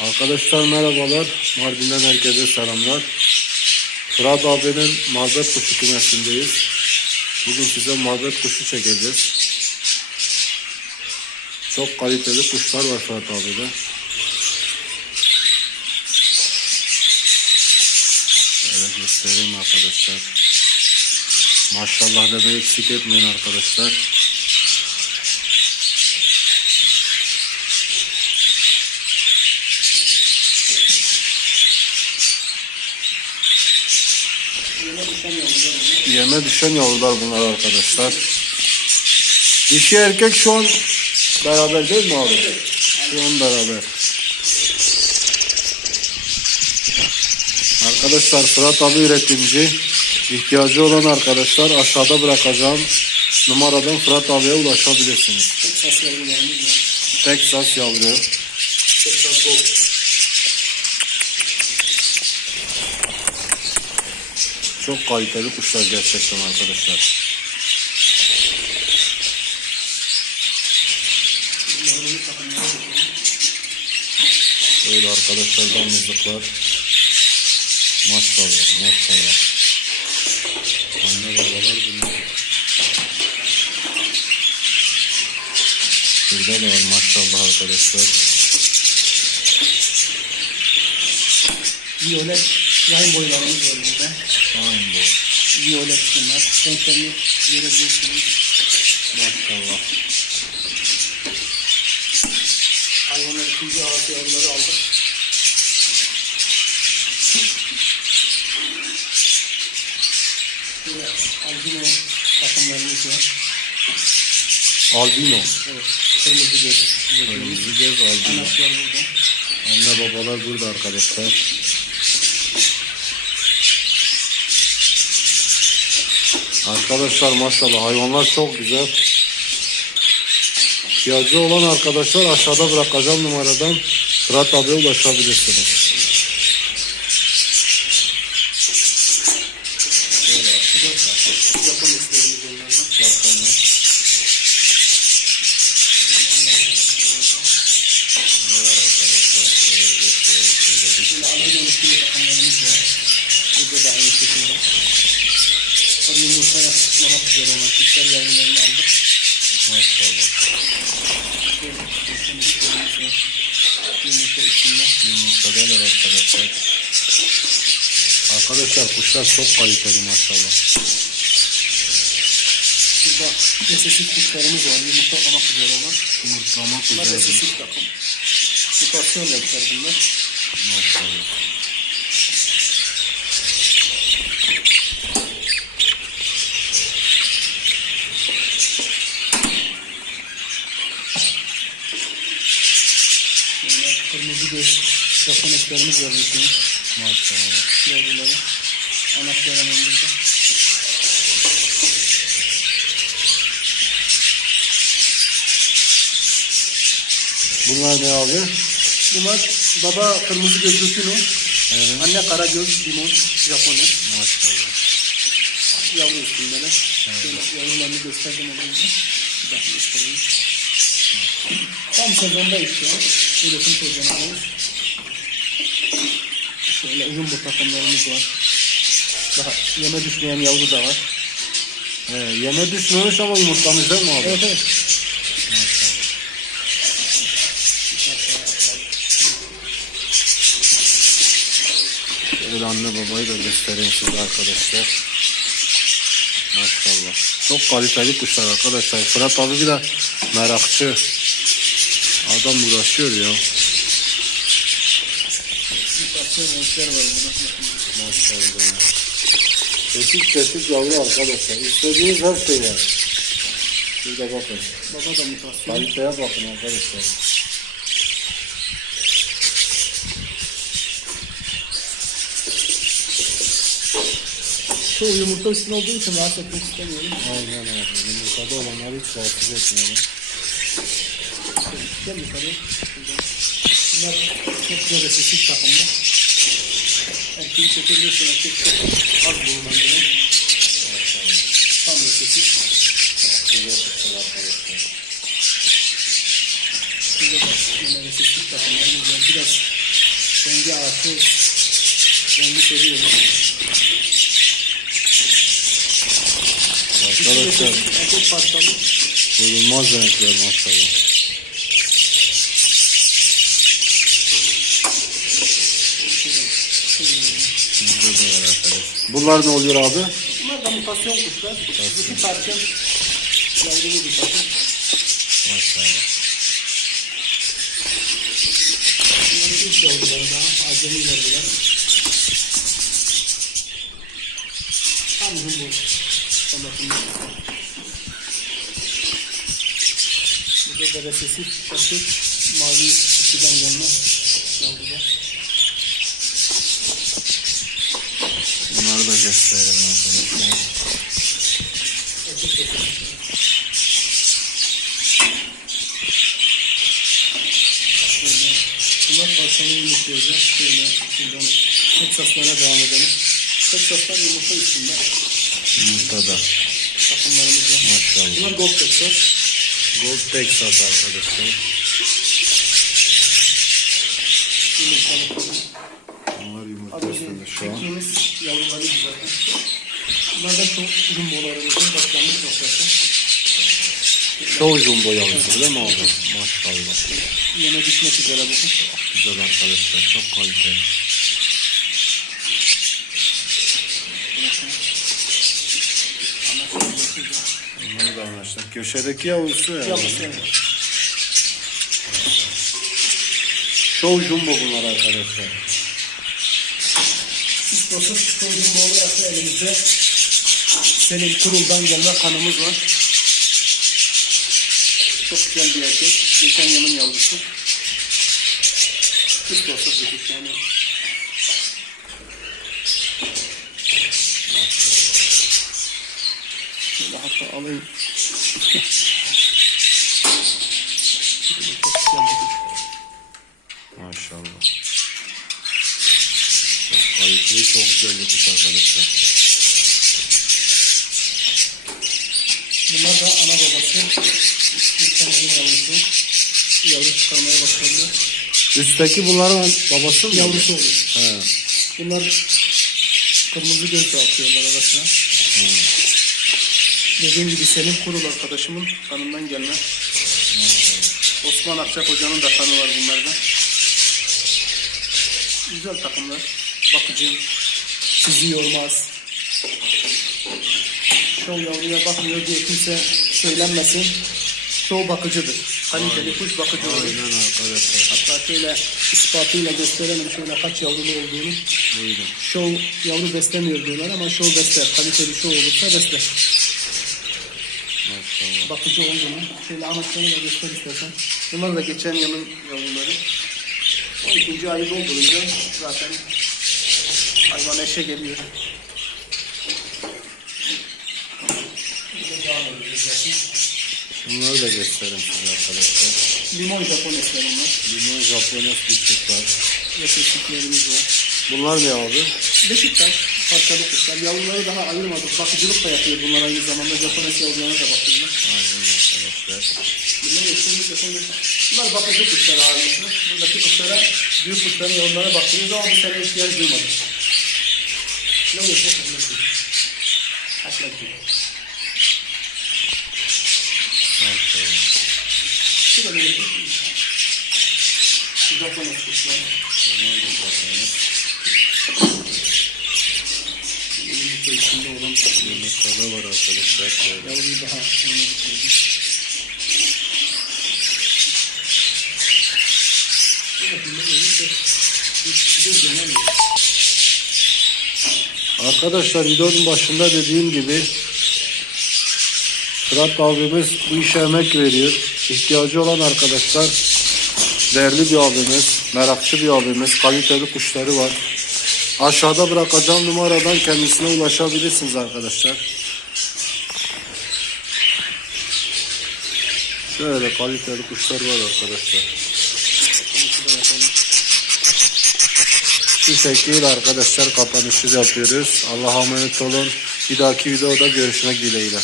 Arkadaşlar merhabalar. Mardin'den herkese selamlar. Fırat abinin mabet kuşu kümesindeyiz. Bugün size mabet kuşu çekeceğiz. Çok kaliteli kuşlar var Fırat abide. Şöyle göstereyim arkadaşlar. Maşallah demeyi eksik etmeyin arkadaşlar. Yeme düşen yavrular bunlar arkadaşlar. Dişi erkek şu an beraber değil mi abi? Şu an beraber. Arkadaşlar Fırat abi üretimci. İhtiyacı olan arkadaşlar aşağıda bırakacağım numaradan Fırat abiye ulaşabilirsiniz. Texas yavrularımız var. Texas yavru. Texas Gold. Çok kaliteli kuşlar gerçekten arkadaşlar. Böyle arkadaşlar damızlıklar. Maşallah maşallah. Anne babalar bunlar. Burada da var maşallah arkadaşlar. Violet yayın boylarımız var burada. Aynen bu. Violet bunlar. Renklerini görebilirsiniz. Maşallah. Hayvanlar ikinci ağzı yavruları aldık. Böyle albino takımlarımız var. Albino. Evet. Kırmızı göz. Kırmızı göz albino. Anahtar burada. Anne babalar burada arkadaşlar. Arkadaşlar maşallah hayvanlar çok güzel. İhtiyacı olan arkadaşlar aşağıda bırakacağım numaradan Fırat abiye ulaşabilirsiniz. Burada da aynı şekilde. Tabii yumurta yapmak üzere olan kuşlar yavrularını aldık. Maşallah. Yumurta üstünde. Yumurtadalar arkadaşlar. Arkadaşlar kuşlar çok kaliteli maşallah. Burada nesesit kuşlarımız var. Yumurtlamak üzere olan. Yumurtlamak Bunlar üzere. nesesit takım. Mutasyon yaptılar bunlar. Maşallah. Böyle kırmızı göz Japon esmerimiz var bütün Maşallah. yavruları. Anahtar hemen burada. Bunlar ne abi? Bunlar baba kırmızı göz lupino. Evet. Anne kara göz limon Japone. Maşallah. Yavru üstündeler. Şöyle yavrularını gösterdim. Bir daha göstereyim. Tam sezondayız şu an. Üretim sezonundayız. Şöyle bu takımlarımız var. Daha yeme düşmeyen yavru da var. He, yeme düşmemiş ama yumurtlamış değil mi abi? Evet evet. Şöyle anne babayı da göstereyim size arkadaşlar. Maşallah. Çok kaliteli kuşlar arkadaşlar. Fırat abi bir de merakçı. Adam uğraşıyor ya. Maşallah. Çeşit çeşit yavru arkadaşlar. İstediğiniz her şey var. Şurada bakın. Baba da mutasyon. Kaliteye bakın arkadaşlar. Çoğu yumurta üstüne olduğu için rahatsız etmek istemiyorum. Aynen abi. Yumurtada olanları hiç rahatsız etmiyorum. Gel yukarı. Bunlar çok güzel sessiz takımlar. Erkeği çekebilirsin. Erkek çok az bulunan biri. Tam sessiz. Güzel kuşlar arkadaşlar. Şurada da yine sessiz takımlarımız var. Biraz Rengi artı. Rengi seviyorum. Arkadaşlar Erkek parçalı. bulunmaz renkler maşallah. Burada da var arkadaşlar. Bunlar ne oluyor abi? Bunlar da mutasyon kuşlar. İki parça yavrulu bir takım. Maşallah. Bunların ilk yavruları daha. Acemiler biraz. Tam bu. Sanatında. Burada da resesif erkek mavi ikiden yanına yavrular. Bunları da gösterelim arkadaşlar. Bunlar parçalı yumurtlayacak. Şöyle buradan Texaslara devam edelim. Texaslar yumurta üstünde. Yumurtada. Takımlarımız var. Maşallah. Bunlar Gold Texas. Gold Texas arkadaşlar. Yumurtalık. Bunlar yumurta üstünde şu an. Yavruları zaten. Bunlar da çok jumbolarımızın başlangıç noktası. Show jumbo yavrusu değil mi abi? Maşallah. Yine düşmek üzere bu. Güzel arkadaşlar. Çok kaliteli. Bunları da anlaştık. Köşedeki yavrusu ya. Yavrusu. Show jumbo bunlar arkadaşlar. Sistosuz çoğu jumbo yapsa elimizde senin kuruldan gelme kanımız var. Çok güzel bir erkek. Geçen yılın yavrusu. Bir kuş yani. Hatta alayım. Şöyle çok güzel bir kuş. Maşallah. Bir kuş arkadaşlar. Bunlar da ana babası. Yılın yavrusu. Yavru çıkarmaya başladı. Üstteki bunların babası mı? Yavrusu oluyor. He. Bunlar kırmızı göz dağıtıyorlar arasına. Dediğim gibi Selim Kurul arkadaşımın kanından gelme. Osman Akçak Hoca'nın da kanı var bunlarda. Güzel takımlar. Bakıcı. Sizi yormaz. Şov yavruya bakmıyor diye kimse söylenmesin. Şov bakıcıdır. Kaliteli kuş bakıcı olur. Aynen arkadaşlar. Hatta şöyle ispatıyla gösterelim şöyle kaç yavrulu olduğunu. Buyurun. Şov yavru beslemiyor diyorlar ama şov besler. Kaliteli şov olursa besler. Maşallah. Bakıcı oldu mu? Şöyle anaçlarını da göster istersen. Bunlar da geçen yılın yavruları. 12. ayı doldurunca zaten hayvan eşe geliyor. Bunları da göstereyim size arkadaşlar. Limon Japonesler onlar. Limon Japones bir çift var. Bunlar ne abi? Beşiktaş parçalı kuşlar. Yavruları daha ayırmadık. Bakıcılık da yapıyor bunlar aynı zamanda. Japones yavrularına da bakıyorlar. Aynen arkadaşlar. Bunlar kesinlikle sonra Bunlar bakıcı kuşlar ağırlıklı. Buradaki kuşlara, büyük kuşların yavrularına bakıyoruz ama bu sene ihtiyaç duymadık. Haşla diyor. Maşallah. Şu da benim kuşum. Japones kuşlar. Bunlar da Japones. Yumurta içinde olan Yumurtada var arkadaşlar. Yavruyu daha öne getirdim. Evet, bunlar öyleyse bir göz yok. Arkadaşlar videonun başında dediğim gibi Fırat abimiz bu işe emek veriyor. İhtiyacı olan arkadaşlar değerli bir abimiz, merakçı bir abimiz, kaliteli kuşları var. Aşağıda bırakacağım numaradan kendisine ulaşabilirsiniz arkadaşlar. Şöyle kaliteli kuşlar var arkadaşlar. Şu şekilde arkadaşlar kapanışı yapıyoruz. Allah'a emanet olun. Bir dahaki videoda görüşmek dileğiyle.